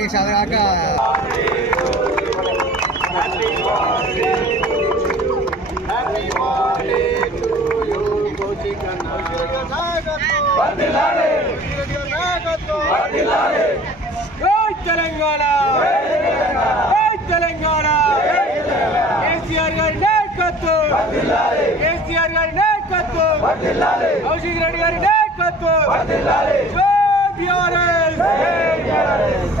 ఈ చదగాక తెలంగాణ తెలంగాణ కేసీఆర్ గారి నాయకత్వం కేసీఆర్ గారి నాయకత్వం కౌశిక్ రెడ్డి గారి నాయకత్వం బీఆర్ఎస్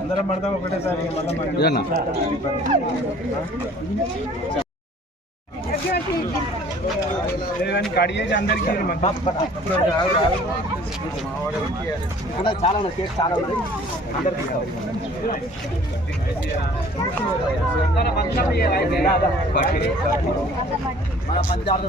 అందరం పడతాం ఒకటేసారి మళ్ళీ కడిగేసి అందరికి చాలా కేసు చాలా ఉంది మన పంచాలు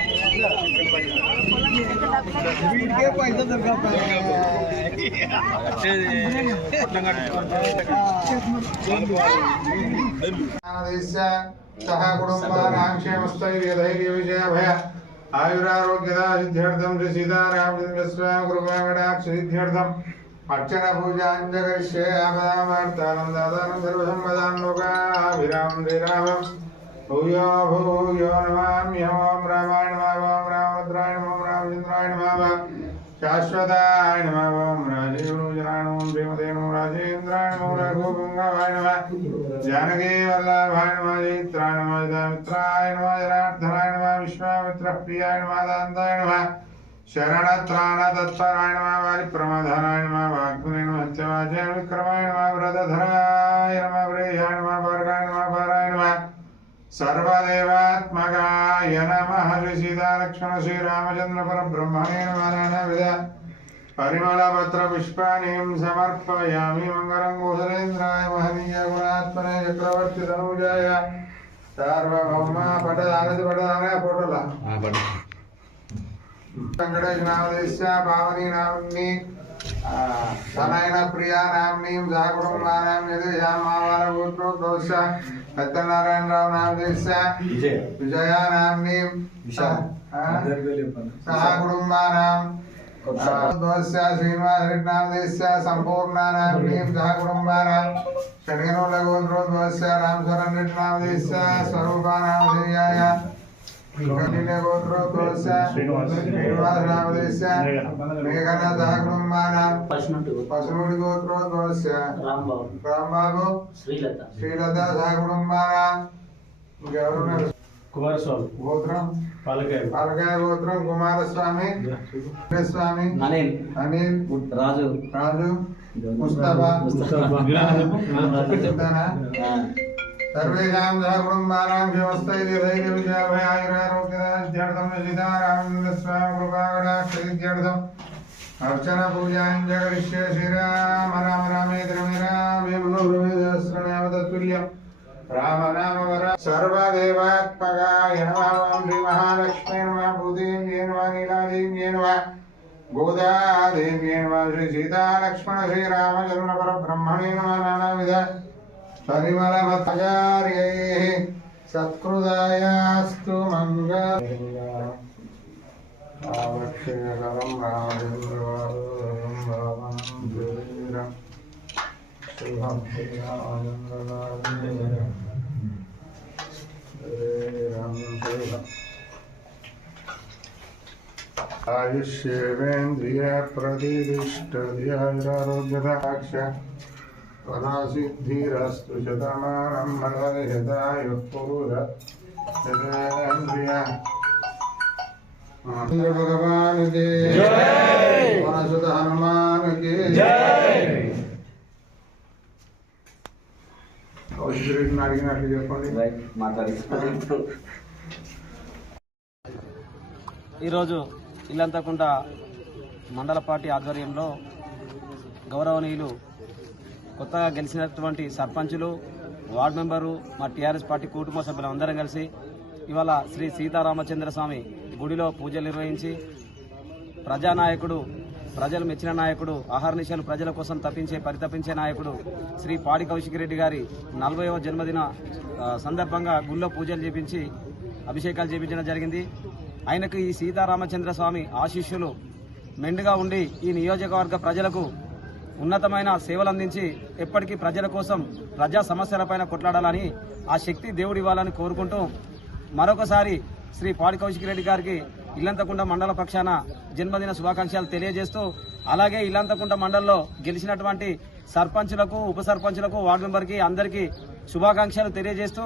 వీడికే పైసలు సహ కుటుంబానాం క్షేమస్థైర్యధైర్య విజయభయ ఆయురారోగ్యదా సిద్ధ్యర్థం శ్రీ సీతారామచంద్రస్వామి కృపాకటాక్ష సిద్ధ్యర్థం అర్చన పూజాంజకరిష్యే ఆపదావార్తానం దాదానం సర్వసంపదాం లోకాభిరామం శ్రీరామం भूयो भूयो नमाम्यहम ओम रामाय नमः ओम नमः ओम नमः शाश्वताय नमः ओम नमः। जानकी वल्लभाय नमः, जयित्राय नमः, जयमित्राय नमः, जनार्दनाय नमः विश्वामित्र प्रियाय नमः दान्ताय नमः। शरणत्राणतत्पराय नमः वालिप्रमाधनाय नमः, वाग्मिने नमः विक्रमाय नमः, व्रतधराय नमः, व्रेहाय नमः वर्गाय సర్వదేవాత్మకాయ నమ. శ్రీ సీతాలక్ష్మణ శ్రీరామచంద్ర పరబ్రహ్మణే నమ. నానావిధ పరిమళపత్ర పుష్పాణిం సమర్పయామి. మంగళం కోసలేంద్రాయ మహనీయ గుణాత్మనే చక్రవర్తి తనూజాయ సార్వభౌమ పటదానది పటదాన ఫోటోలా వెంకటేశ పావని నామ్ని. సనయన ప్రియా నామ్నీం సహకుటుంబానాం యదేశామావాల గోత్రోద్భవస్య సత్యనారాయణరావు నామదేశ్య విజయ. నామ్నీం సహకుటుంబానాం ఉద్భవస్య శ్రీనివాస రెడ్డి నామదేశ్య సంపూర్ణానామ్నీం సహకుటుంబానాం. షడ్గనుల గోత్రోద్భవస్య రామచరణ్ రెడ్డి నామదేశ్య స్వరూపానామధేయాయ పశువుడి గోత్రోద్భవస్య రాంబాబు శ్రీలత. శ్రీలత సహకుటుంబాన. ఇంకెవరున్నారు? కుమారస్వామి. గోత్రం? పాలకాయ పాలకాయ గోత్రం కుమారస్వామి. స్వామి అనిల్. అనిల్. రాజు. రాజు. ముస్తఫా. చెప్తానా సర్వేషాం సహకుటుంబానాం వ్యవస్థైర్యధైర్య విజయభయాయురారోగ్యదార్థం సీతారామచంద్ర స్వామి కృపాకటాక్షిత్యర్థం అర్చన పూజాంజగరిష్య శ్రీరామ రామ రామేతి రమే రామే మనోరమే సహస్రనామ తత్తుల్యం. రామ నామ వర సర్వదేవాత్మకాయ నమః శ్రీ మహాలక్ష్మీ నమ భూదేవ్యే నమ నీలాదేవ్యే నమ గోదాదేవ్యే నమ శ్రీ సీతాలక్ష్మణ శ్రీరామచరణ పరబ్రహ్మణే కి కౌశికుడిని అడిగినట్లు చెప్పండి మాట్లాడి ఈరోజు ఇల్లంతకుంట మండల పార్టీ ఆధ్వర్యంలో గౌరవనీయులు కొత్తగా గెలిచినటువంటి సర్పంచులు వార్డు మెంబరు మా టీఆర్ఎస్ పార్టీ కుటుంబ సభ్యులు అందరం కలిసి ఇవాళ శ్రీ సీతారామచంద్ర స్వామి గుడిలో పూజలు నిర్వహించి ప్రజానాయకుడు ప్రజలు మెచ్చిన నాయకుడు అహర్నిశలు ప్రజల కోసం తప్పించే పరితపించే నాయకుడు శ్రీ పాడి కౌశిక్ రెడ్డి గారి నలభైవ జన్మదిన సందర్భంగా గుళ్ళో పూజలు చేపించి అభిషేకాలు చేపించడం జరిగింది. ఆయనకు ఈ సీతారామచంద్ర స్వామి ఆశీస్సులు మెండుగా ఉండి ఈ నియోజకవర్గ ప్రజలకు ఉన్నతమైన సేవలు అందించి ఎప్పటికీ ప్రజల కోసం ప్రజా సమస్యలపైన కొట్లాడాలని ఆ శక్తి దేవుడు ఇవ్వాలని కోరుకుంటూ మరొకసారి శ్రీ పాడి కౌశిక్ రెడ్డి గారికి ఇల్లంతకుంట మండల పక్షాన జన్మదిన శుభాకాంక్షలు తెలియజేస్తూ అలాగే ఇల్లంతకుంట మండలంలో గెలిచినటువంటి సర్పంచులకు ఉప సర్పంచులకు వార్డు మెంబర్కి అందరికీ శుభాకాంక్షలు తెలియజేస్తూ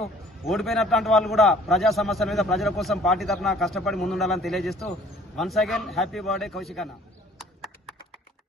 ఓడిపోయినటువంటి వాళ్ళు కూడా ప్రజా సమస్యల మీద ప్రజల కోసం పార్టీ తరఫున కష్టపడి ముందుండాలని తెలియజేస్తూ once again happy birthday Kaushik అన్న.